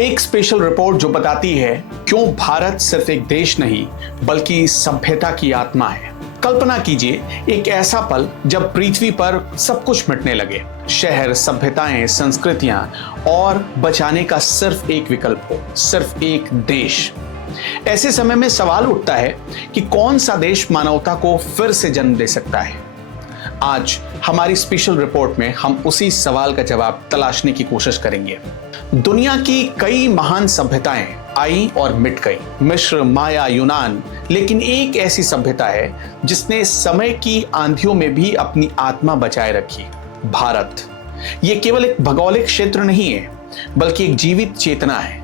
एक special report जो बताती है क्यों भारत सिर्फ एक देश नहीं बल्कि सभ्यता की आत्मा है। कल्पना कीजिए एक ऐसा पल जब पृथ्वी पर सब कुछ मिटने लगे, शहर, सभ्यताएं, संस्कृतियां, और बचाने का सिर्फ एक विकल्प हो, सिर्फ एक देश। ऐसे समय में सवाल उठता है कि कौन सा देश मानवता को फिर से जन्म दे सकता है। आज हमारी स्पेशल रिपोर्ट में हम उसी सवाल का जवाब तलाशने की कोशिश करेंगे। दुनिया की कई महान सभ्यताएं आई और मिट गई, मिस्र, माया, यूनान, लेकिन एक ऐसी सभ्यता है जिसने समय की आंधियों में भी अपनी आत्मा बचाए रखी, भारत। ये केवल एक भौगोलिक क्षेत्र नहीं है बल्कि एक जीवित चेतना है।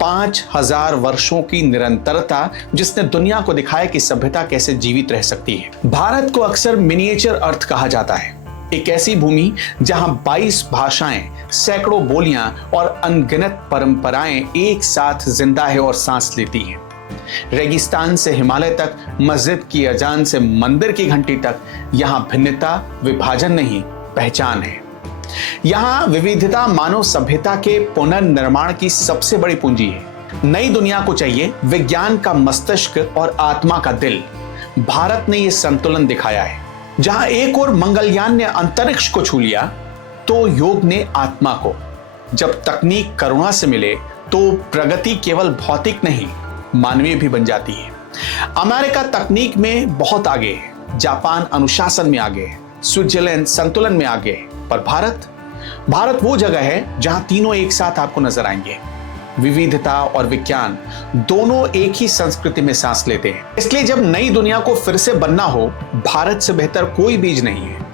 5000 वर्षों की निरंतरता जिसने दुनिया को दिखाया कि सभ्यता कैसे जीवित रह सकती है। भारत को अक्सर मिनिएचर अर्थ कहा जाता है, एक ऐसी भूमि जहां 22 भाषाएं, सैकड़ों बोलियां और अनगिनत परंपराएं एक साथ जिंदा है और सांस लेती हैं। रेगिस्तान से हिमालय तक, मस्जिद की अजान से मंदिर की घंटी तक, यहां भिन्नता विभाजन नहीं, पहचान है। यहां विविधता मानव सभ्यता के पुनर्निर्माण की सबसे बड़ी पूंजी है। नई दुनिया को चाहिए विज्ञान का मस्तिष्क और आत्मा का दिल। भारत ने यह संतुलन दिखाया है। जहां एक और मंगलयान ने अंतरिक्ष को छू लिया तो योग ने आत्मा को। जब तकनीक करुणा से मिले तो प्रगति केवल भौतिक नहीं, मानवीय भी बन जाती है। अमेरिका तकनीक में बहुत आगे है, जापान अनुशासन में आगे है, स्विट्जरलैंड संतुलन में आगे है, पर भारत वो जगह है जहां तीनों एक साथ आपको नजर आएंगे। विविधता और विज्ञान दोनों एक ही संस्कृति में सांस लेते हैं। इसलिए जब नई दुनिया को फिर से बनना हो, भारत से बेहतर कोई बीज नहीं है।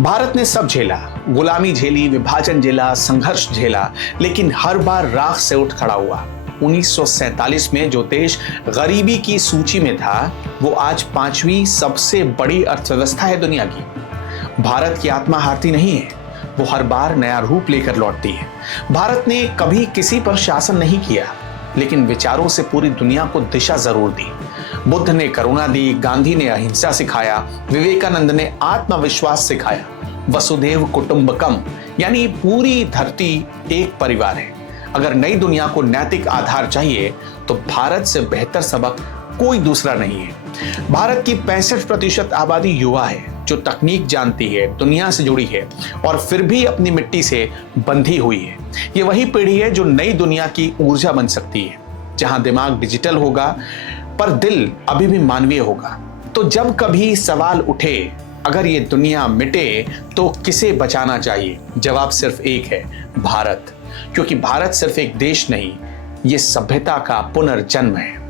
भारत ने सब झेला, गुलामी झेली, विभाजन झेला, संघर्ष झेला, लेकिन हर बार राख से उठ खड़ा हुआ। 1947 में जो देश गरीबी की सूची में था, वो आज 5वीं सबसे बड़ी अर्थव्यवस्था है दुनिया की। भारत की आत्मा हारती नहीं है, वो हर बार नया रूप लेकर लौटती है। भारत ने कभी किसी पर शासन नहीं किया, लेकिन विचारों से पूरी दुनिया को दिशा जरूर दी। बुद्ध ने करुणा दी, गांधी ने अहिंसा सिखाया, विवेकानंद ने आत्मविश्वास सिखाया। वसुधैव कुटुंबकम यानी पूरी धरती एक परिवार है। अगर नई दुनिया को नैतिक आधार चाहिए तो भारत से बेहतर सबक कोई दूसरा नहीं है। भारत की 65% आबादी युवा है जो तकनीक जानती है, दुनिया से जुड़ी है और फिर भी अपनी मिट्टी से बंधी हुई है। ये वही पीढ़ी है जो नई दुनिया की ऊर्जा बन सकती है, जहां दिमाग डिजिटल होगा पर दिल अभी भी मानवीय होगा। तो जब कभी सवाल उठे अगर ये दुनिया मिटे तो किसे बचाना चाहिए, जवाब सिर्फ एक है, भारत। क्योंकि भारत सिर्फ एक देश नहीं, ये सभ्यता का पुनर्जन्म है।